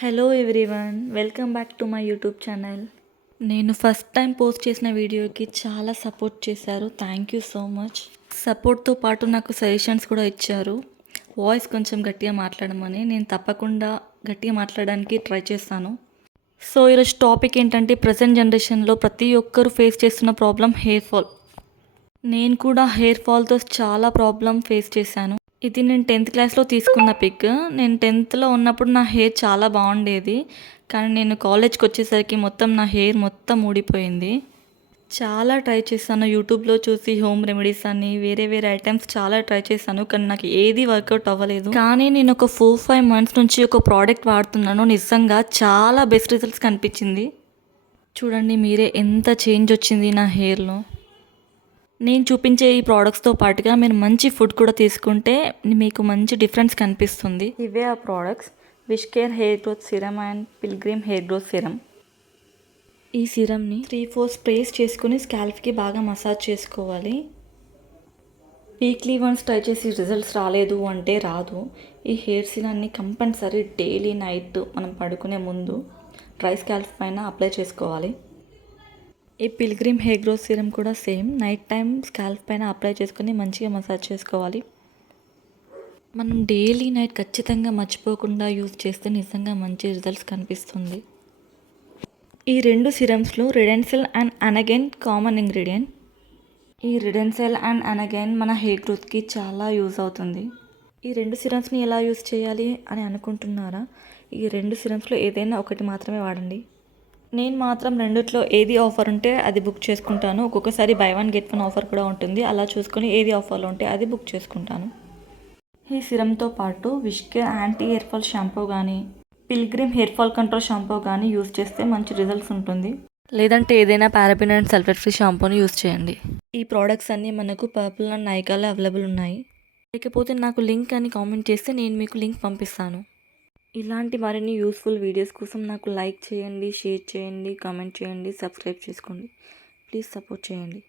Hello everyone, welcome back to my YouTube channel. నేను first time post చేసిన వీడియోకి చాలా సపోర్ట్ చేశారు. Thank you so much. సపోర్ట్తో పాటు నాకు సజెషన్స్ కూడా ఇచ్చారు. వాయిస్ కొంచెం గట్టిగా మాట్లాడమని. నేను తప్పకుండా గట్టిగా మాట్లాడడానికి ట్రై చేస్తాను. సో ఈరోజు టాపిక్ ఏంటంటే, ప్రజెంట్ జనరేషన్లో ప్రతి ఒక్కరు ఫేస్ చేస్తున్న ప్రాబ్లం హెయిర్ ఫాల్. నేను కూడా హెయిర్ ఫాల్తో చాలా ప్రాబ్లం ఫేస్ చేశాను. ఇది నేను 10th క్లాస్లో తీసుకున్న పిక్. నేను 10థ్లో ఉన్నప్పుడు నా హెయిర్ చాలా బాగుండేది, కానీ నేను కాలేజ్కి వచ్చేసరికి మొత్తం నా హెయిర్ మొత్తం ఊడిపోయింది. చాలా ట్రై చేశాను, యూట్యూబ్లో చూసి హోమ్ రెమెడీస్ అని వేరే వేరే ఐటమ్స్ చాలా ట్రై చేశాను, కానీ నాకు ఏది వర్కౌట్ అవ్వలేదు. కానీ నేను ఒక 4-5 మంత్స్ నుంచి ఒక ప్రోడక్ట్ వాడుతున్నాను. నిజంగా చాలా బెస్ట్ రిజల్ట్స్ కనిపించింది. చూడండి మీరే ఎంత చేంజ్ వచ్చింది నా హెయిర్లో. నేను చూపించే ఈ ప్రోడక్ట్స్తో పాటుగా మీరు మంచి ఫుడ్ కూడా తీసుకుంటే మీకు మంచి డిఫరెన్స్ కనిపిస్తుంది. ఇవే ఆ products: wish care hair growth serum and pilgrim hair growth serum. ఈ సిరమ్ని 3-4 స్ప్రేస్ చేసుకుని స్కాల్ప్కి బాగా మసాజ్ చేసుకోవాలి. వీక్లీ వన్స్ ట్రై చేసి రిజల్ట్స్ రాలేదు అంటే రాదు. ఈ హెయిర్ సిరమ్ని కంపల్సరీ డైలీ నైట్ మనం పడుకునే ముందు డ్రై స్కాల్ప్ పైన అప్లై చేసుకోవాలి. ఈ పిల్గ్రిమ్ హెయిర్ గ్రోత్ సీరం కూడా సేమ్, నైట్ టైం స్కాల్ప్ పైన అప్లై చేసుకొని మంచిగా మసాజ్ చేసుకోవాలి. మనం డైలీ నైట్ ఖచ్చితంగా మర్చిపోకుండా యూజ్ చేస్తే నిజంగా మంచి రిజల్ట్స్ కనిపిస్తుంది. ఈ రెండు సిరమ్స్లో రెడెన్సిల్ అండ్ అనగైన్ కామన్ ఇంగ్రీడియంట్. ఈ రెడెన్సిల్ అండ్ అనగైన్ మన హెయిర్ గ్రోత్కి చాలా యూజ్ అవుతుంది. ఈ రెండు సిరమ్స్ని ఎలా యూజ్ చేయాలి అని అనుకుంటున్నారా? ఈ రెండు సిరమ్స్లో ఏదైనా ఒకటి మాత్రమే వాడండి. నేను మాత్రం రెండిట్లో ఏది ఆఫర్ ఉంటే అది బుక్ చేసుకుంటాను. ఒక్కొక్కసారి బై 1 గెట్ 1 ఆఫర్ కూడా ఉంటుంది. అలా చూసుకొని ఏది ఆఫర్లో ఉంటే అది బుక్ చేసుకుంటాను. ఈ సిరమ్తో పాటు Wish Care anti hair fall shampoo కానీ, Pilgrim hair fall control shampoo కానీ యూజ్ చేస్తే మంచి రిజల్ట్స్ ఉంటుంది. లేదంటే ఏదైనా పారాబెన్ అండ్ సల్ఫేట్ ఫ్రీ షాంపూని యూజ్ చేయండి. ఈ ప్రోడక్ట్స్ అన్నీ మనకు పర్పుల్ అండ్ నైకాలో అవైలబుల్ ఉన్నాయి. లేకపోతే నాకు లింక్ అని కామెంట్ చేస్తే నేను మీకు లింక్ పంపిస్తాను. ఇలాంటి మరిన్ని యూస్ఫుల్ వీడియోస్ కోసం నాకు లైక్ చేయండి, షేర్ చేయండి, కామెంట్ చేయండి, సబ్స్క్రైబ్ చేసుకోండి. ప్లీజ్ సపోర్ట్ చేయండి.